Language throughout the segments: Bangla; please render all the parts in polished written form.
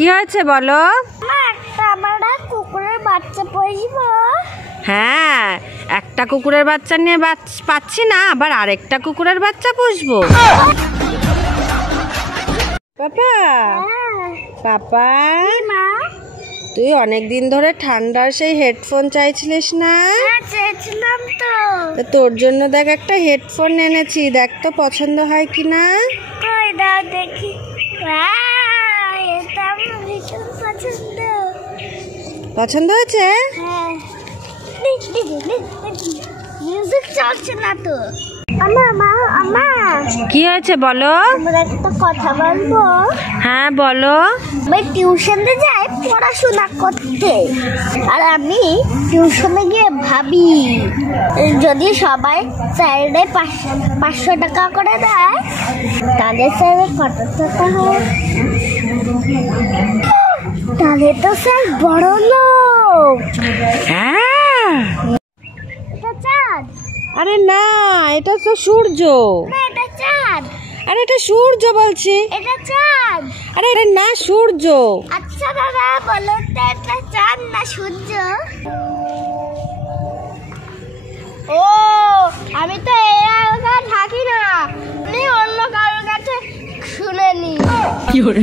কি হয়েছে বলো? আমরা কুকুরের বাচ্চা পুষবো। হ্যাঁ, একটা কুকুরের বাচ্চা নিয়ে পাচ্ছি না, আবার আরেকটা কুকুরের বাচ্চা পুষবো। পাপা, পাপা, তুই অনেক দিন ধরে ঠান্ডার সেই হেডফোন চাইছিলিস না? চেয়েছিলাম তো। তোর জন্য দেখ একটা হেডফোন এনেছি, দেখ তো পছন্দ হয় কিনা। কই দাও দেখি। এটা আমার ভীষণ পছন্দ। পছন্দ হয়েছে? হ্যাঁ। মিউজিক চলছে না তো। আমা কি হয়েছে বলো? আমরা একটা কথা বলবো। হ্যাঁ বলো। আমি টিউশনে যাই পড়াশোনা করতে, আর আমি টিউশনে গিয়ে ভাবি যদি সবাই স্যারডে 500 টাকা করে দেয় তাহলে স্যার কত টাকা হয়? তাহলে তো স্যার বড় লোক। হ্যাঁ। এটা চাঁদ। আরে না, এটা তো সূর্য। না, এটা চাঁদ। আরে এটা সূর্য বলছি। এটা চাঁদ। আরে এটা না, সূর্য। আচ্ছা দাদা বলো তো এটা চাঁদ না সূর্য? ও, আমি তো এলাকা থাকি না, আমি অন্য কারোর কাছে শুনেনি। কি করে?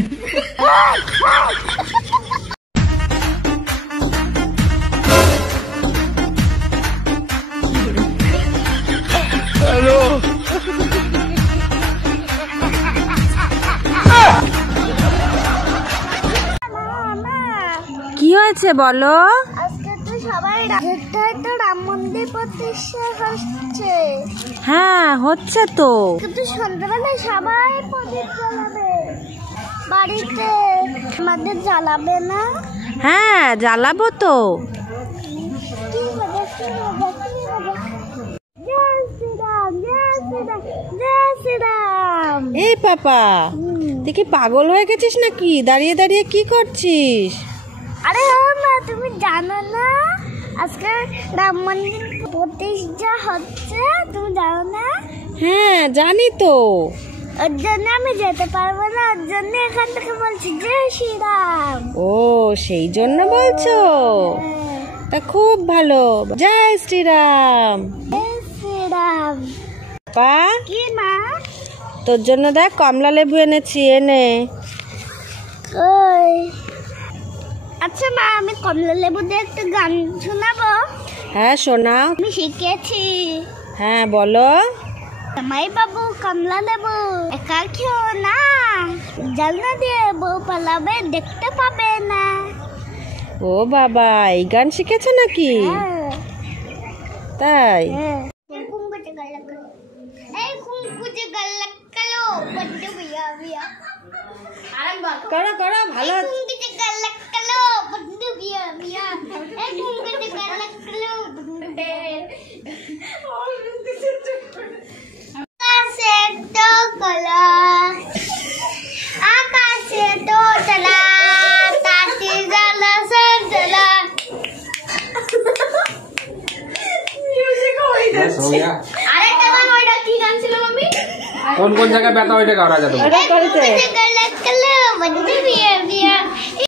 হ্যালো, কি হয়েছে বলো? আজকে তো সবাই রাম মন্দির প্রতিষ্ঠা হচ্ছে। হ্যাঁ হচ্ছে তো। কিন্তু সন্ধ্যাবেলায় সবাই প্রদীপ জ্বালাবে, বাড়িতে আমাদের জ্বালাবে না? হ্যাঁ জ্বালাবো তো। কি মজা, কি মজা, কি মজা। জয় শ্রীরাম, জয় শ্রীরাম, জয় শ্রীরাম। এই পাপা, তুই কি পাগল হয়ে গেছিস নাকি? দাঁড়িয়ে দাঁড়িয়ে কি করছিস? আরে মা, তুমি জানো না আজকে রাম মন্দির প্রতিষ্ঠা হচ্ছে? তুমি জানো না? হ্যাঁ জানি তো। ওর জন্য আমি যেতে পারবো না, ওর জন্য এখান থেকে বলছি জয় শ্রীরাম। ও, সেই জন্য বলছো? তা খুব ভালো। জয় শ্রীরাম। জয় শ্রীরাম। পা, কি মা? তোর জন্য দেখ কমলা লেবু এনেছি, এনে। কই? আচ্ছা মা, আমি কমলা লেবু দিয়ে একটা গান শোনাবো? হ্যাঁ শোনাও। আমি শিখেছি। হ্যাঁ বলো। জামাই বাবু কমলা লেবু একা খেও না, জানলা দিয়ে বউ পালাবে দেখতে পাবে না। ও বাবা, এই গান শিখেছো নাকি? তাই? করো করো, ভালো। আকাশে দোতলা, তাতে জ্বালা সরজলা। আরেকটা গান, ওইটা কি গান ছিল মাম্মি? কোন কোন জায়গায় ব্যথা ওইটা গাওয়া যায়? ওটা করেছে। বন্ধু বিয়া বিয়া